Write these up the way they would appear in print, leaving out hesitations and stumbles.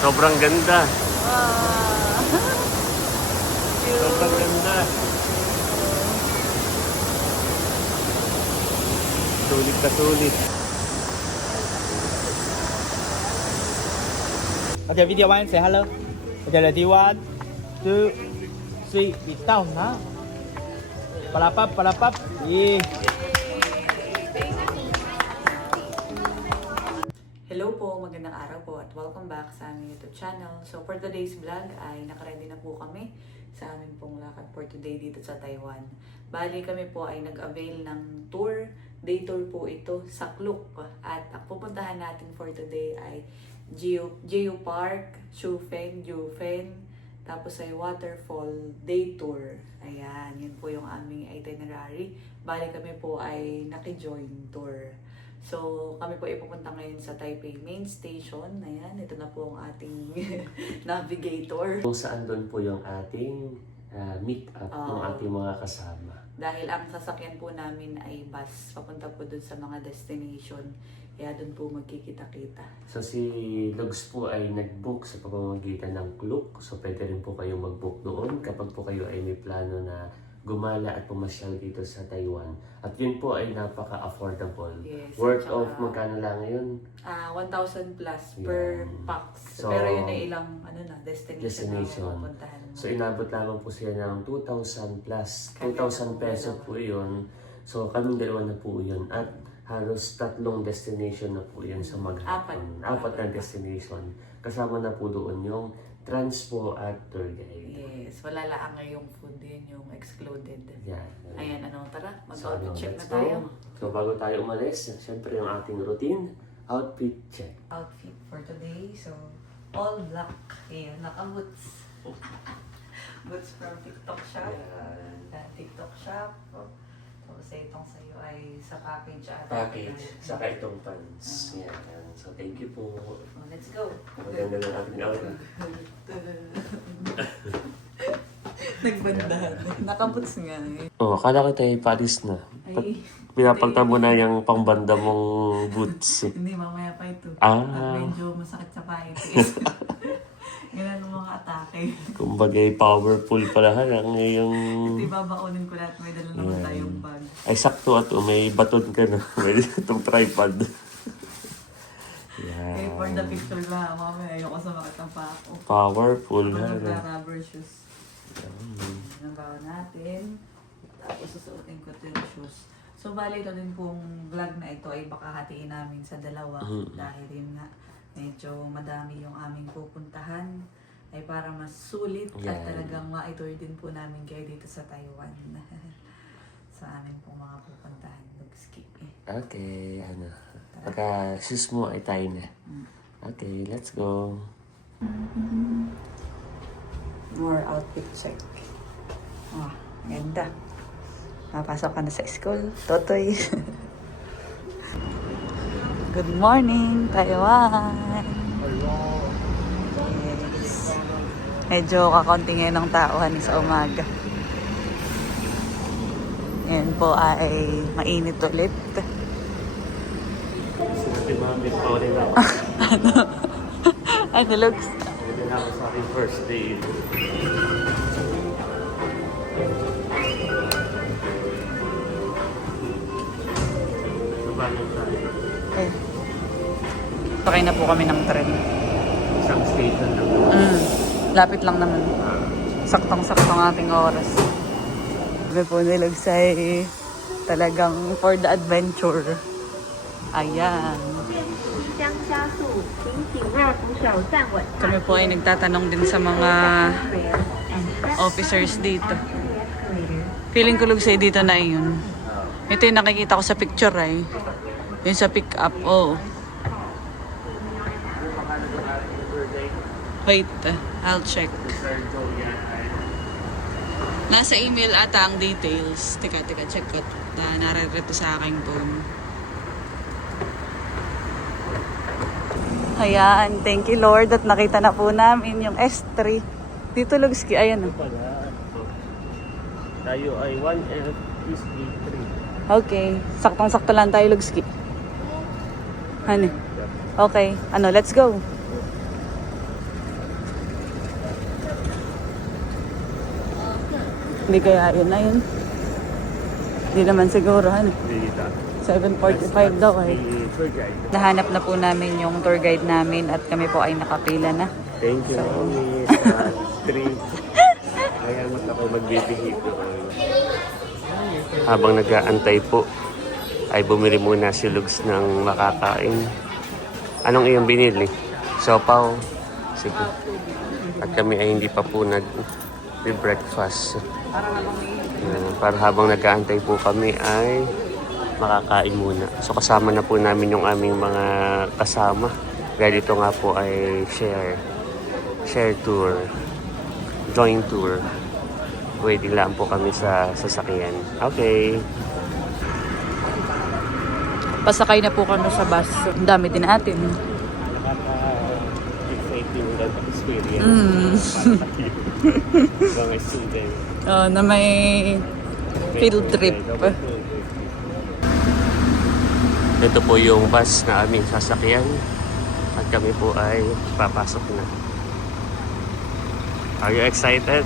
Sobrang ganda. Wow. Sobrang ganda. Sulit na sulit. Okay, video one, say hello. Okay, ready, 1, 2, 3, be down, ha? Palapap, palapap. Yeah. Hello po, magandang araw po at welcome back sa aming YouTube channel. So for today's vlog ay nakaready na po kami sa amin pong lakad for today dito sa Taiwan. Bali kami po ay nag-avail ng tour, day tour po ito sa Kluk. At ang pupuntahan natin for today ay Geo Park, Shufeng, Jufeng, tapos ay waterfall day tour. Ayan, yun po yung aming itinerary. Bali kami po ay naki-join tour. So, kami po ipupunta ngayon sa Taipei Main Station. Ayan, ito na po ang ating navigator. Kung saan doon po yung ating meet up ng ating mga kasama. Dahil ang sasakyan po namin ay bus, papunta po doon sa mga destination. Kaya doon po magkikita-kita. So si Lugs po ay nag-book sa pamamagitan ng Klook. So pwede rin po kayong mag-book doon kapag po kayo ay may plano na gumala at pumasyal dito sa Taiwan. At yun po ay napaka-affordable. Yes, Worth tsaka, of magkano lang ngayon? 1,000 plus per pax. So, pero yun ay ilang destination na pupuntahan mo. So inabot lamang po siya ng 2,000 plus. 2,000 peso po yun. So kaming dalawa na po yun. At halos 3 destination na po yun sa maghapon. Apat na destination. Kasama na po doon yung transpo at tour guide. Yes, wala lang yung food din, yung excluded. Yan. Ayan, tara, mag-outfit check na tayo. So bago tayo umalis, syempre yung ating routine, outfit check. Outfit for today, so all black. Ayan, naka-boots. Boots from TikTok Shop. TikTok Shop. Tapos itong sa'yo ay sa package ata. Package, saka itong pants. Yan. So thank you po. Oh, let's go. Maganda ng ating aura. Nagbandahan. Naka-boots nga eh. Oh, akala ko tayo Paris na. Ay, Pinapalta mo na yung pangbanda mong boots. hindi, mamaya pa ito. Ah. At medyo masakit sa pahit. Ganun ang mga atake. Kumbaga powerful pala ang yung... Ito babaunin ko lahat. May dala naman tayong bag. Ay sakto at may baton ka na. May itong tripod. Okay, for the picture lang. Mamaya ayoko sumakit ang pa ako. Powerful Ako ha. nagka-rubber shoes. Nabawa natin. Tapos susuotin ko ito yung shoes. So, bali ito din pong vlog na ito ay baka hatiin namin sa dalawa. Dahil yun nga, medyo madami yung aming pupuntahan. Ay para mas sulit at talagang ma-tour din po namin kayo dito sa Taiwan. Sa amin pong mga pupuntahan. Lugski. Okay, ano. Pagka shoes mo ay tayo na. Okay, let's go. More outfit check. Oh, ganda. Napasok ka na sa school. Totoy. Good morning, Taiwan. Yes. Medyo kakaunti ngayon ng tauhan sa umaga. Yan po ay mainit ulit. Sinabi mami pa rin ako. Ano, looks? Pwede na ako sa aking first day. Nabalang tayo. Okay. Sakay na po kami ng tren. Isang station lang. Lapit lang naman. Saktong-saktong ating oras. Sabi po nilag sa talagang for the adventure. Ayan. Kami po ay nagtatanong din sa mga officers dito. Feeling ko lugsay dito na yun. Ito yung nakikita ko sa picture ay. Yung sa pick up. Oh. Wait, I'll check. Nasa email ata ang details. Teka, check ko. Nararito sa aking phone. Ayan, thank you Lord at nakita na po namin yung S3. Dito Lugski, ayan o. Tayo ay 1F is A3. Okay, saktong-sakto lang tayo Lugski. Ano? Okay, let's go. Hindi kaya yun na yun. Hindi naman siguro, ano. Dito. 7:45 daw eh. Tour guide. Nahanap na po namin yung tour guide namin at kami po ay nakapila na. Thank you, Miss. Three. Kaya mas ako magbibihip. Habang nag-aantay po, ay bumili muna si Lugs ng makakain. Anong iyong binili? Siopaw? Sige. At kami ay hindi pa po nag-breakfast. Para habang nag-aantay po kami ay makakain muna. So kasama na po namin yung aming mga kasama. Kaya dito nga po ay share tour, joint tour. Waiting lang po kami sa sasakyan. Okay. Pasakay na po kami sa bus. Ang dami din natin. Nakaka-exciting lang experience. Mga student. Na may field trip. Ito po yung bus na aming sasakyan. At kami po ay papasok na. Are you excited?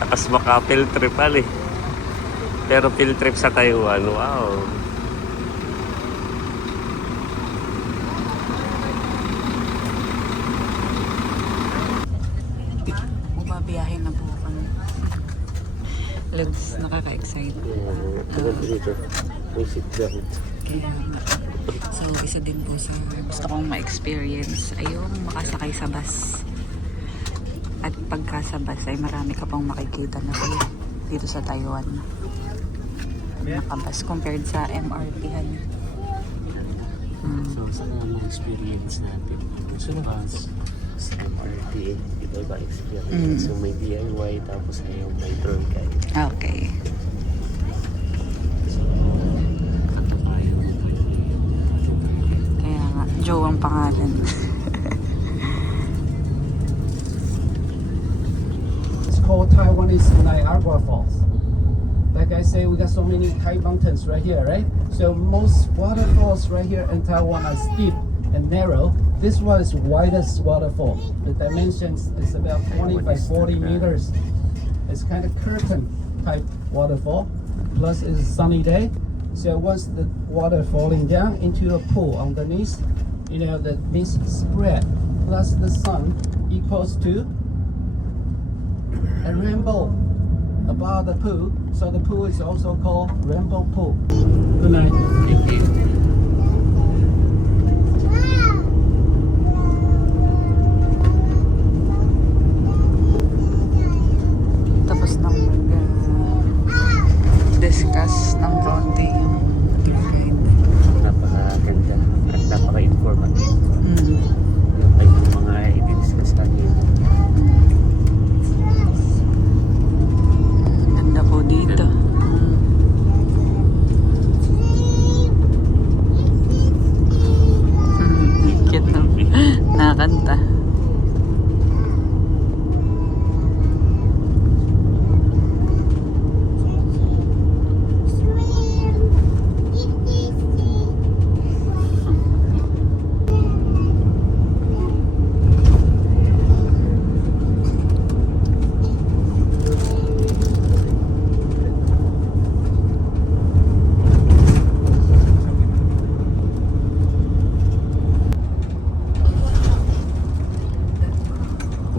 Takas maka field trip pala eh. Pero field trip sa Taiwan, wow. Bumabiyahe na po kami. Lugs, nakaka-excite. Dito, may seatbelt. Kaya, so isa din po sa gusto kong ma-experience ay yung makasakay sa bus. At pagka sa bus ay marami ka pang makikita na view dito sa Taiwan. Nakabus compared sa MRT. So, saan ang experience natin? Sa bus, sa MRT, iba experience. So, may DIY, tapos ay yung may tour guide. Okay. Kaya nga, Joe ang pangalan. Called Taiwanese Niagara Falls. Like I say, we got so many high mountains right here, right? So most waterfalls right here in Taiwan are steep and narrow. This one is widest waterfall. The dimensions is about 20 by 40 meters. It's kind of curtain type waterfall. Plus it's a sunny day. So once the water falling down into a pool underneath, you know, the mist spread plus the sun equals to a rainbow above the pool, so the pool is also called rainbow pool. Good night. Thank you. Tapos nang discuss ng konti yung tour guide. Napakaganda at napaka-informative. Ay yung mga i-discuss natin. Ganda po dito. Cute na. Nakakanta.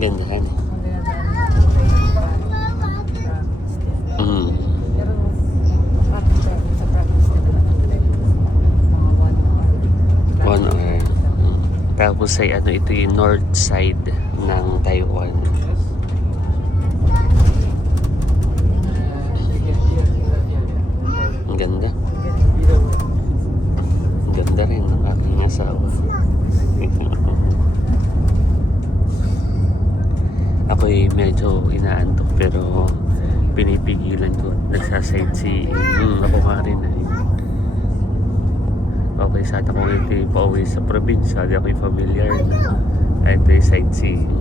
Ganda yan. Pero sa practice na naman mga 1 hour. 1 hour. Tapos ay ano, ito yung north side ng Taiwan. Ang ganda. Ang ganda rin ng aking asawa. Ako'y medyo inaantok pero pinipigilan ko. Nagsasightseeing. Ako nga rin eh. Okay, sana kung ito pauwi sa probinsya, di ako'y familiar na. Ito yung sightseeing.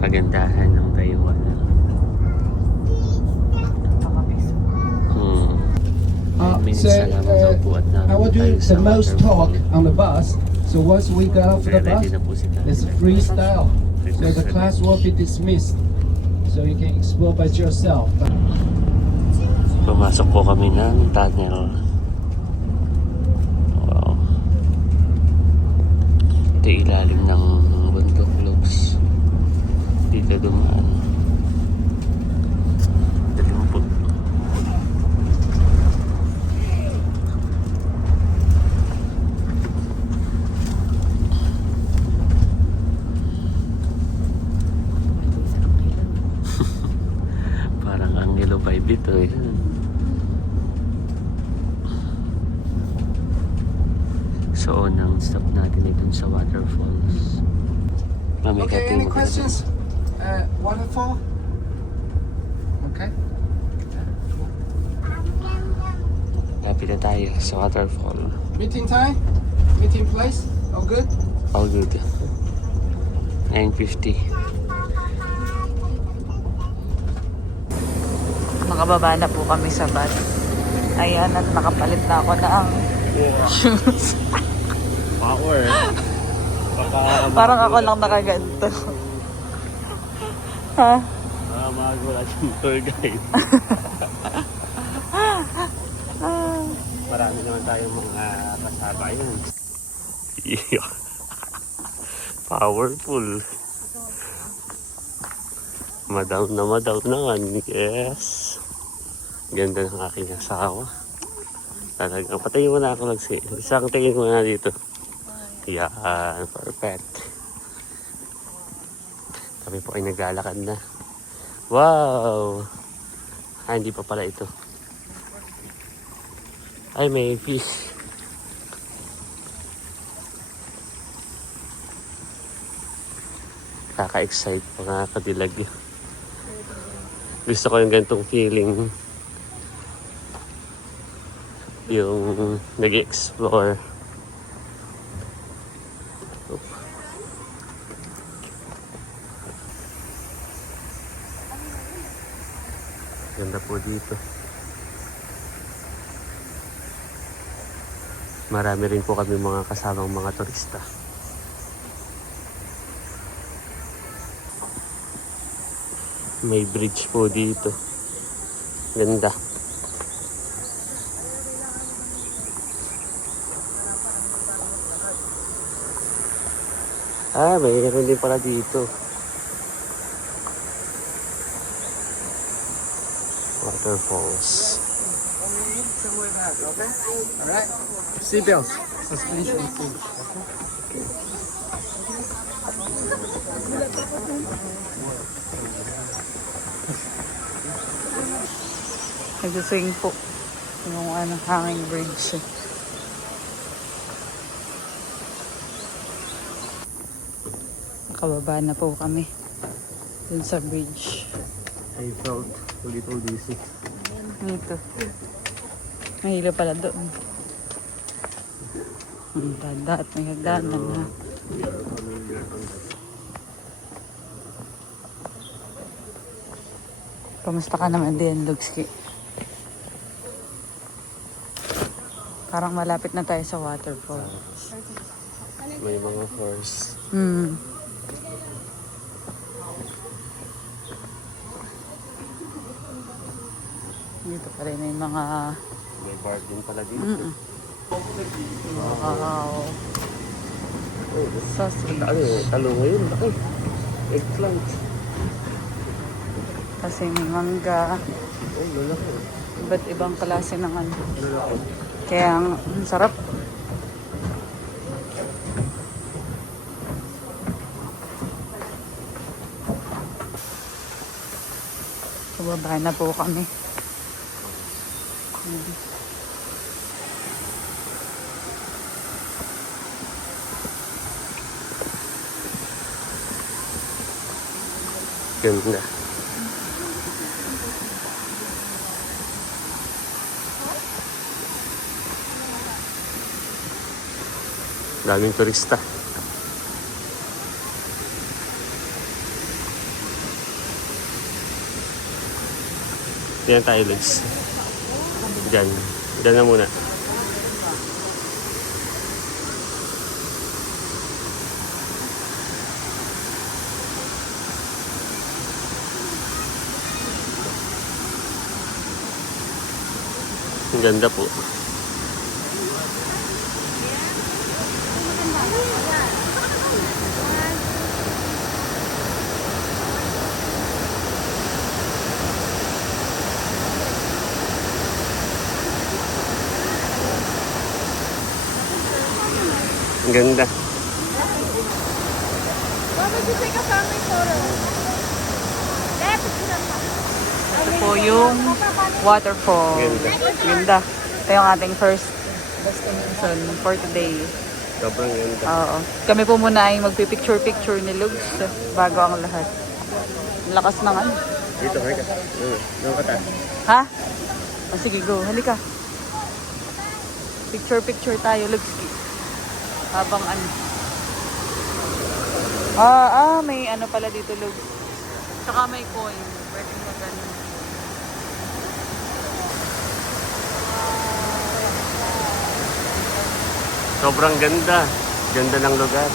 Kagandahan ng Taiwan. So I will do the most talk on the bus. So once we get off the bus, it's freestyle. So the class will be dismissed. so you can explore by yourself. Pumasok po kami ng tunnel. Wow. Ito ilalim ng bundok looks. Dito dumaan. Dalim po. Parang Angelo vibe ito eh. So, unang stop natin ay dun sa waterfalls. Okay, any questions? Waterfall? Okay. Lapit na tayo sa waterfall. Meeting time? Meeting place? All good? All good. 9:50. Nakababa na po kami sa bus. Ayan, at nakapalit na ako ng shoes. Power. Parang ako lang nakaganto. Ha? Magulat yung tour guide. Marami naman tayong mga kasama yun. Yeah. Powerful. Madaw naman. Yes. Ganda ng aking asawa. Talagang patayin mo na ako isang tingin mo na dito. Yan. Perfect. Kami po ay naglalakad na. Wow! Hindi pa pala ito. Ay, may fish. Kaka-excite pa nga kadilag. Gusto ko yung ganitong feeling. Yung nag-explore. Ganda po dito. Marami rin po kami mga kasamang mga turista. May bridge po dito. Ganda. Mayroon din pala dito. Waterfalls. Somewhere back, okay? Alright. Seatbelts. Suspension seat. Nag-swing po yung hanging bridge. Nakababa na po kami dun sa bridge. I felt a little dizzy. Dito. Mahilo pala doon. Ang dada at may hagdanan na. Kamusta ka naman din, Lugski? Parang malapit na tayo sa waterfall. May mga force. Dito pa rin may mga... May bar din pala dito. Wow. So sweet. Talo ngayon. Laki. Eggplant. Kasi may mangga. Oh, lalaki. Iba't ibang klase ng Lalaki. Kaya ang sarap. Bababa na po kami. Ganda. Daming turista. Diyan tayo, Legs. Diyan. Diyan na muna. Ang ganda po. Ang ganda. Ito po yung waterfall. Ganda. Ganda. Ito yung ating first destination for today. Sobrang ganda. Oo. Kami po muna ay magpipicture-picture ni Lugs bago ang lahat. Ang lakas ng ano. Dito, halika. Doon ka ta. Ha? O sige, go. Halika. Picture-picture tayo, Lugs. Habang ano. May ano pala dito, Lugs. Tsaka may coin. Pwede mo ganun. Sobrang ganda. Ganda ng lugar.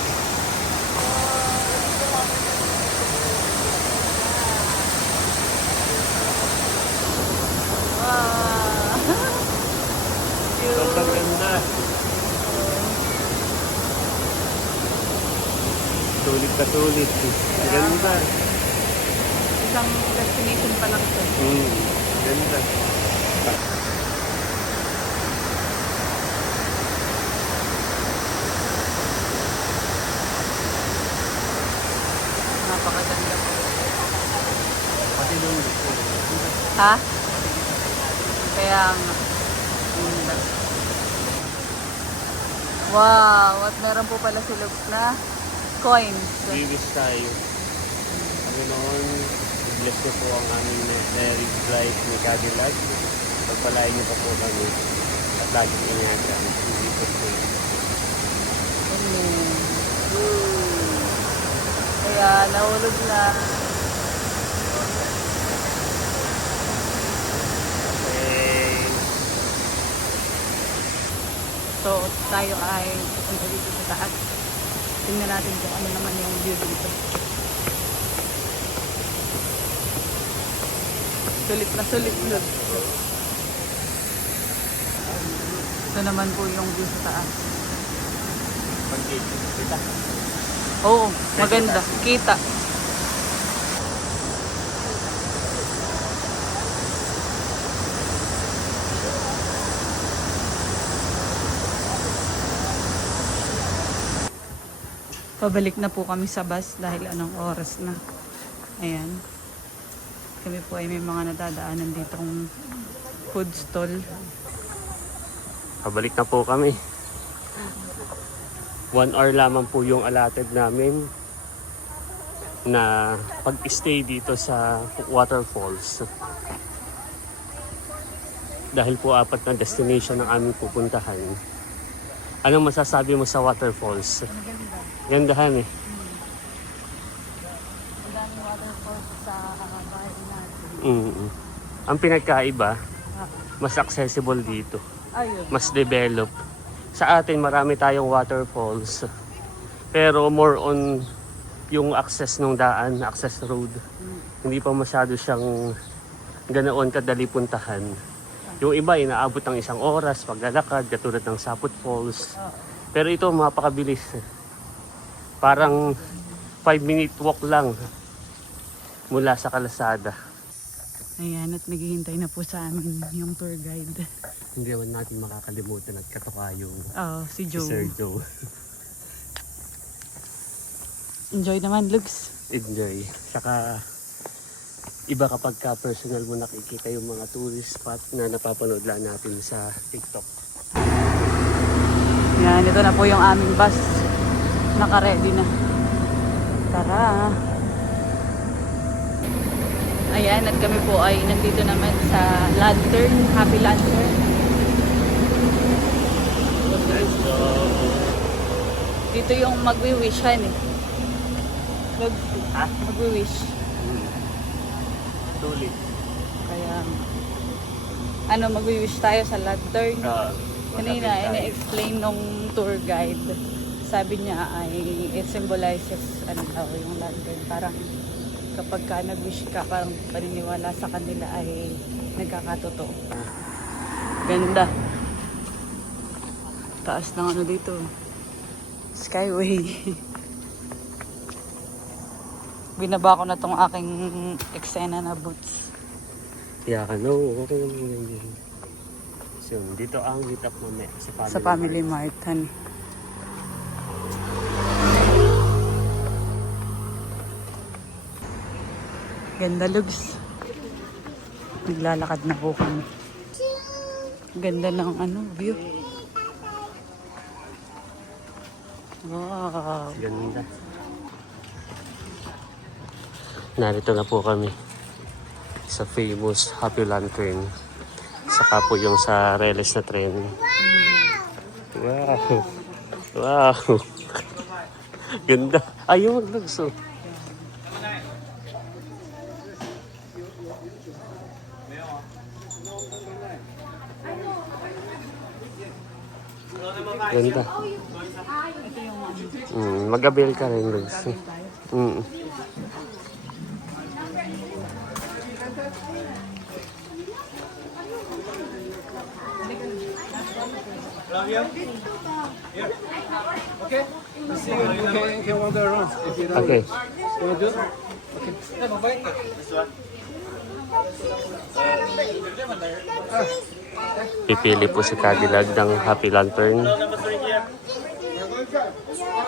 Sobrang ganda. Sulit ka sulit. Ang ganda. Isang destination pa lang ito. Ganda. Napakaganda po. Pati doon. Ha? Kaya nga. Ganda. Wow! At meron po pala si Lugs na coins. Bibis tayo. Panginoon, bless niyo po ang aming marriage life ni Cadillac. Pagpalain niyo pa po kami. At laging inyagan. Hindi po po. Kaya nahulog na. Okay. So, tayo ay pupunta dito sa taas. Tingnan natin kung ano naman yung view dito. Sulit na sulit. Ito naman po yung view sa taas. Kita. Oo, maganda. Kita. Pabalik na po kami sa bus dahil anong oras na. Ayan. Kami po ay may mga nadadaanan ditong food stall. Pabalik na po kami. 1 hour lamang po yung allotted namin na pag-stay dito sa waterfalls. Dahil po 4 na destination ang aming pupuntahan. Anong masasabi mo sa waterfalls? Gandahan eh. Ang daming waterfalls sa bahay natin. Ang pinagkaiba, mas accessible dito. Ayun. Mas develop. Sa atin marami tayong waterfalls. Pero more on yung access ng daan, access road. Hindi pa masyado siyang ganoon kadali puntahan. Yung iba inaabot ng 1 oras paglalakad, katulad ng Saput Falls. Pero ito mapakabilis. Parang 5-minute walk lang mula sa kalsada. Ayan, at naghihintay na po sa amin yung tour guide. Hindi naman natin makakalimutan at katuka yung Si si Joe. Sir Joe. Enjoy naman, Lugs. Enjoy. Saka iba kapag ka personal mo nakikita yung mga tourist spot na napapanood lang natin sa TikTok. Yan, ito na po yung aming bus. Naka-ready na. Tara! Ayan, at kami po ay nandito naman sa Lantern, Happy Lantern. Let's go! Dito yung magwi-wishan eh. Lugs, magwi-wish. Tulit. Kaya, magwi-wish tayo sa Lantern. Kanina, ina-explain nung tour guide. Sabi niya ay it symbolizes yung lantern. Parang kapag ka nag-wish ka, parang paniniwala sa kanila ay nagkakatotoo. Ganda. Taas ng ano dito. Skyway. Binaba ko na tong aking eksena na boots. Yeah, no, okay lang yun. So, dito ang meet up mamaya Sa Family Mart, honey. Ganda, Lugs. Naglalakad na po kami. Ganda ng ano, view. Wow. Ganda. Narito na po kami sa famous Happy Lantern. Saka po yung sa Reles na train. Wow! Wow! Ganda! Ayun, lugso. Ganda. Mag-avail ka rin, lugso. Okay? You see, you can wander around if you don't. Okay. You want to do? Okay. Pipili po si Cadillac ng Happy Lantern.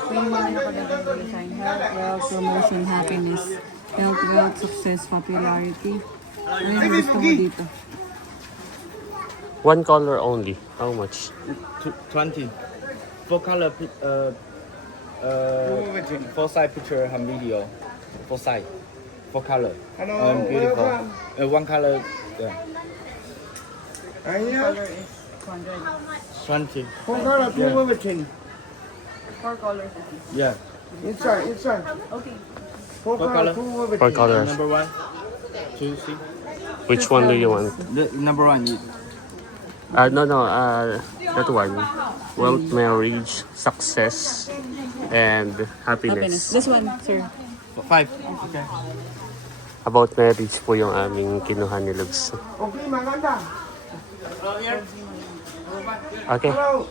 Yung mga nakalagay design, health, wealth, promotion, happiness. Health, wealth, success, popularity. Ano yung gusto mo dito? One color only. How much? 20. Full color, full side picture and video. Full side. Full color. Beautiful. One color, yeah. Color is 200. 20. Full color, full everything. 4 colors. Yeah. Inside. Okay. Full What color, color? full everything. Four colors. Number 1, 2, 3. Which one do you want? The number 1. No, that one. Wealth, marriage, success, and happiness. This one, sir. 5. Okay. About marriage po yung aming kinuha ni Lugs. Okay, maganda. Okay. Hello.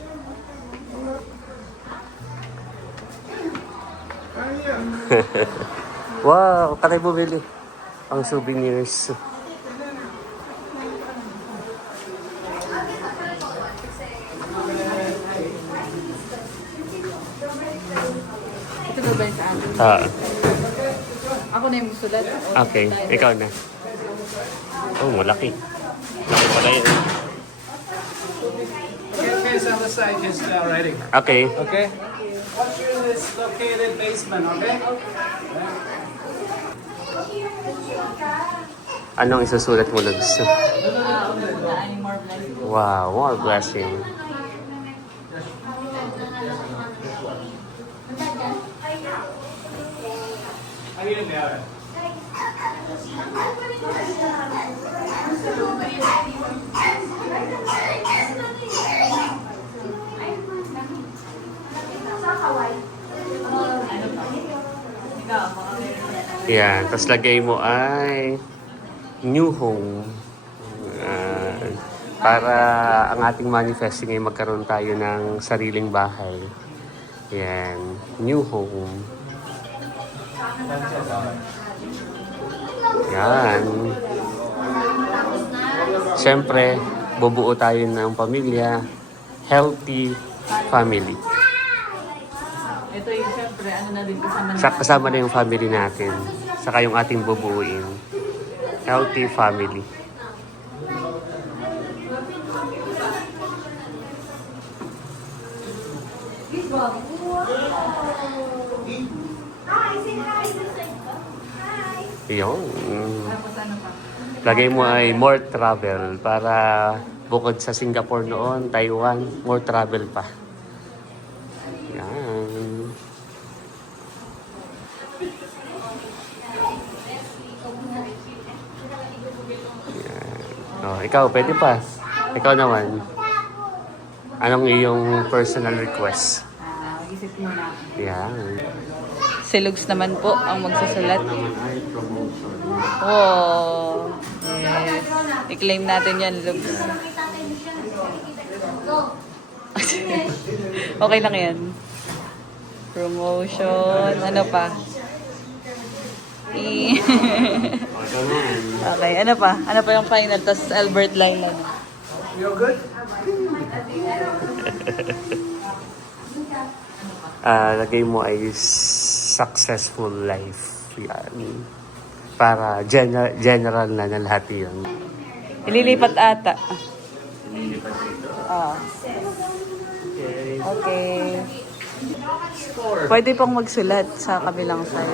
Wow, takay bumili. Ang souvenirs. Ito ba yung sa atin? Ako na yung sulat. Okay, ikaw na. Oh, malaki. Laki pala yun. Okay, so on the side, just writing. Okay. Okay? What room is located basement, okay? Anong isusulat mo, Lugs? Any more blessings? Wow, more blessing. Yan, tapos lagay mo ay new home. Para ang ating manifesting ay magkaroon tayo ng sariling bahay. Yan, new home. Yan. Siyempre, bubuo tayo ng pamilya, healthy family. Ito yung siyempre, ano na din kasama na. Kasama na yung family natin, saka yung ating bubuuin. Healthy family. Yun. Tapos ano pa? Lagay mo ay more travel para bukod sa Singapore noon, Taiwan, more travel pa. Yan. Yan. Oh, ikaw, pwede pa. Ikaw naman. Anong iyong personal request? Mag-isip muna. Yan. Si Lugs naman po ang magsusulat. Naman ay promotion. Oh, yes. I-claim natin yan, Lugs. Okay lang yan. Promotion. Ano pa? Okay, ano pa? Ano pa yung final? Tapos Albert Line lang. Lagay mo ay successful life. Yan. Para general na lahat yun. Ililipat ata. Okay. Pwede pong magsulat sa kabilang side.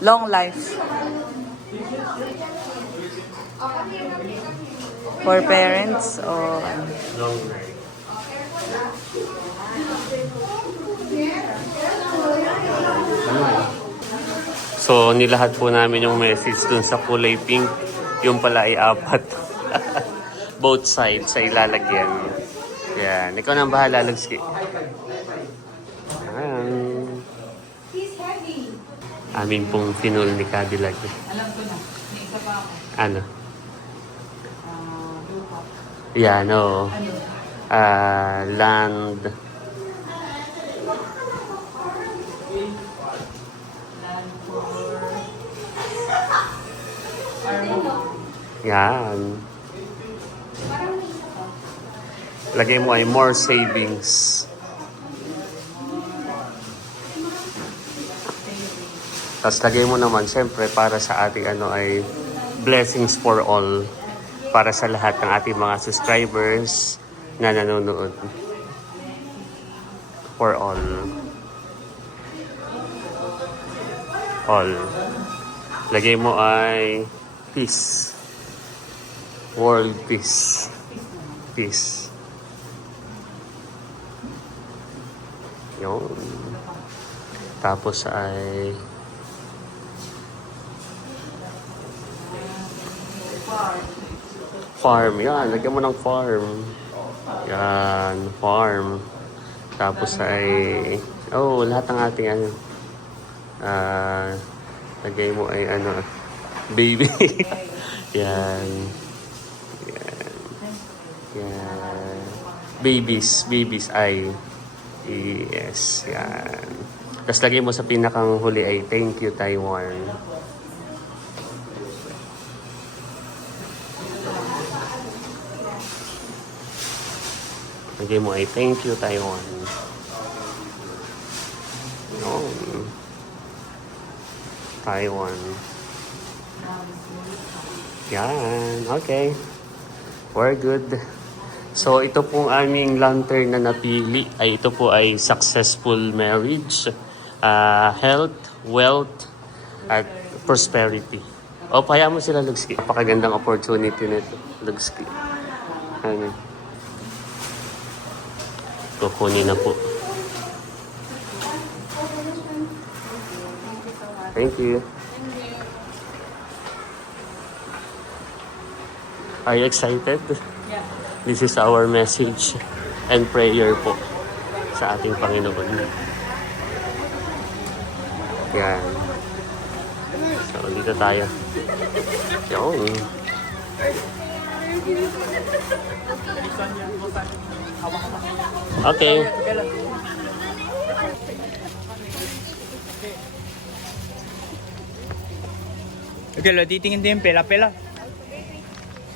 Long life. For parents o Long life. So, nilahat po namin yung message dun sa kulay pink. Yung pala ay 4. Both sides ay lalagyan. Yan. Ikaw nang bahala, Lagski. Yan. Amin pong pinul ni Cadillac. alam ko na. May isa pa ako. Ano? Lupa. Yan, oo. Ano? Land. Land for... Yan. Lagay mo ay more savings. Tapos lagay mo naman, siyempre, para sa ating ano ay blessings for all. Para sa lahat ng ating mga subscribers na nanonood. For all. All. Lagay mo ay peace. World peace. Peace. Yun. Tapos ay farm. Yan. Lagyan mo ng farm. Yan. Farm. Tapos ay lahat ng ating ano. Lagay mo ay ano. Baby. Yan. Yan. Yan. Babies. Babies ay yes. Yan. Tapos lagay mo sa pinakang huli ay thank you, Taiwan. Lagay mo ay thank you, Taiwan. Yun. Taiwan. Yan. Okay. We're good. So, ito pong aming lantern na napili. Ito po ay successful marriage, health, wealth, at prosperity. O, paya mo sila, Lugski. Pakagandang opportunity nito, Lugski. Ano? Kukunin na po. Thank you. Are you excited? Yeah. This is our message and prayer po sa ating Panginoon. Yan. So, dito tayo. Yun. Okay. Okay, lo tingin-tingin pela-pela.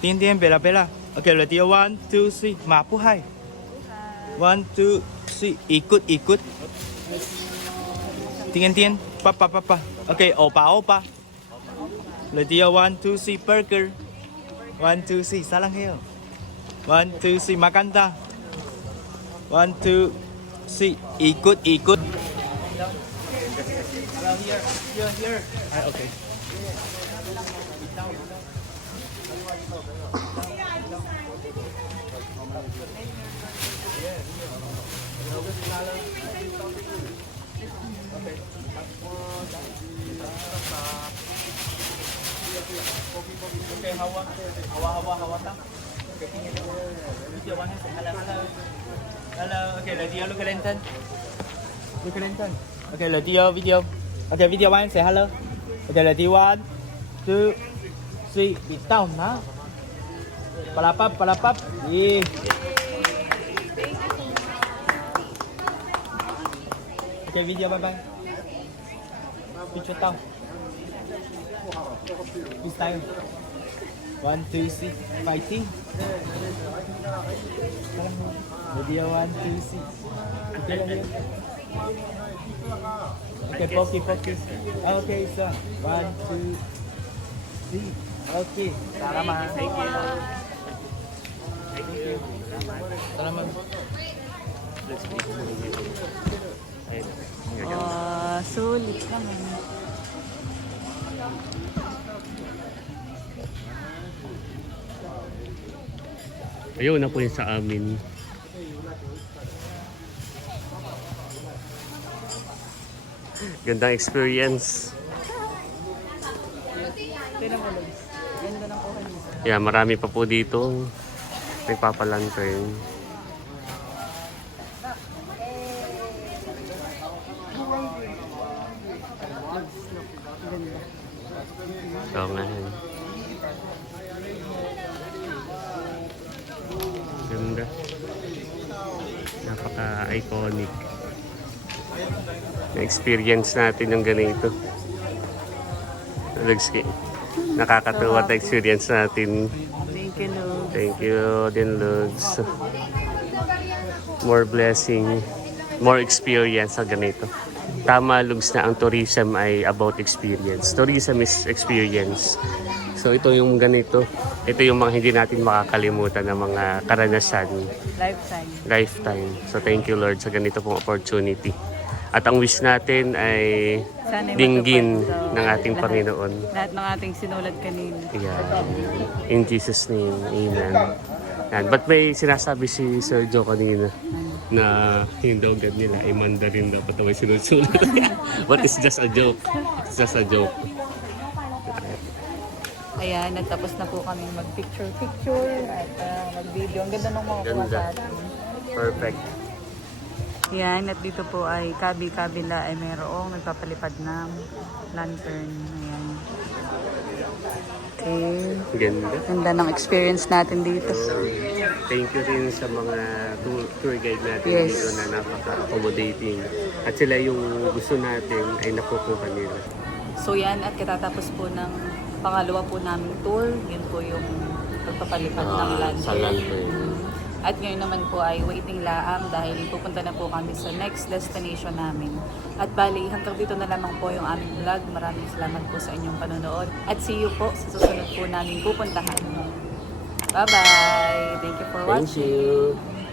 Tingin-tingin pela-pela. Okay, lo 1, 2, 3. Mapuhay. 1, 2, 3. Ikut-ikut. Tingin-tingin. Papa. Okay, opa. Lo 1, 2, 3. Burger. 1, 2, 3. Salangheo. 1, 2, 3. Makanta. 1, 2, 3. Ikut-ikut. Here. Okay. Okay, hawa ta. Okay, tingin mo. Video one hand. Hello. Okay, Lydia, look at Linton. Okay, Lydia, video. Okay, video one, say hello. Okay, Lydia, 1, 2, 3, bitaw na. Palapap, palapap. Yeah. Okay, video, bye-bye. Picture tao. Peace tayo. 1, 2, 3, fighting. Video 1, 2, 3. Okay lang yun. Okay, poki, poki. Okay, so 1, 2, 3. Okay. Salamat. Thank you. Thank you. Salamat. Sulit naman. Ayun na po yun sa amin. Gandang experience. Tignan mo, Lods. Ganda ng kuha niya. Yeah, marami pa po dito nagpapalantern. Oo nga yan. Ganda. Napaka-iconic. Na-experience natin yung ganito. Nakakatuwa na experience natin. Thank you, Lods. Thank you din, Lugs. More blessing, more experience sa ganito. Tama, Lugs, na ang tourism ay about experience. Tourism is experience. So ito yung ganito. Ito yung mga hindi natin makakalimutan na mga karanasan. Lifetime. Lifetime. So thank you, Lord, sa ganito pong opportunity. At ang wish natin ay Sana ay dinggin matupad. So, ng ating lahat- Panginoon. Lahat ng ating sinulat kanina. Yeah. In Jesus' name, amen. Yan. But may sinasabi si Sir Joe kanina na yung daw God nila ay Mandarin dapat na may sinusulat. But it's just a joke. It's just a joke. Ayan, natapos na po kami mag-picture-picture at mag-video. Ang ganda ng mga kuha Ganda. sa atin. Perfect. Yan, at dito po ay kabila ay mayroong nagpapalipad ng lantern. Ayan. Okay. Ganda. Ganda ng experience natin dito. Thank you rin sa mga tour guide natin Yes. dito na napaka-accommodating. At sila yung gusto natin ay nakukuha nila. So yan, at katatapos po ng pangalawa po namin tour. Yun po yung pagpapalipad ng lantern. Sa lantern. At ngayon naman po ay waiting laang dahil pupunta na po kami sa next destination namin. At bali, hanggang dito na lamang po yung aming vlog. Maraming salamat po sa inyong panonood. At see you po sa susunod po namin pupuntahan. Bye-bye! Thank you for Thank watching. you.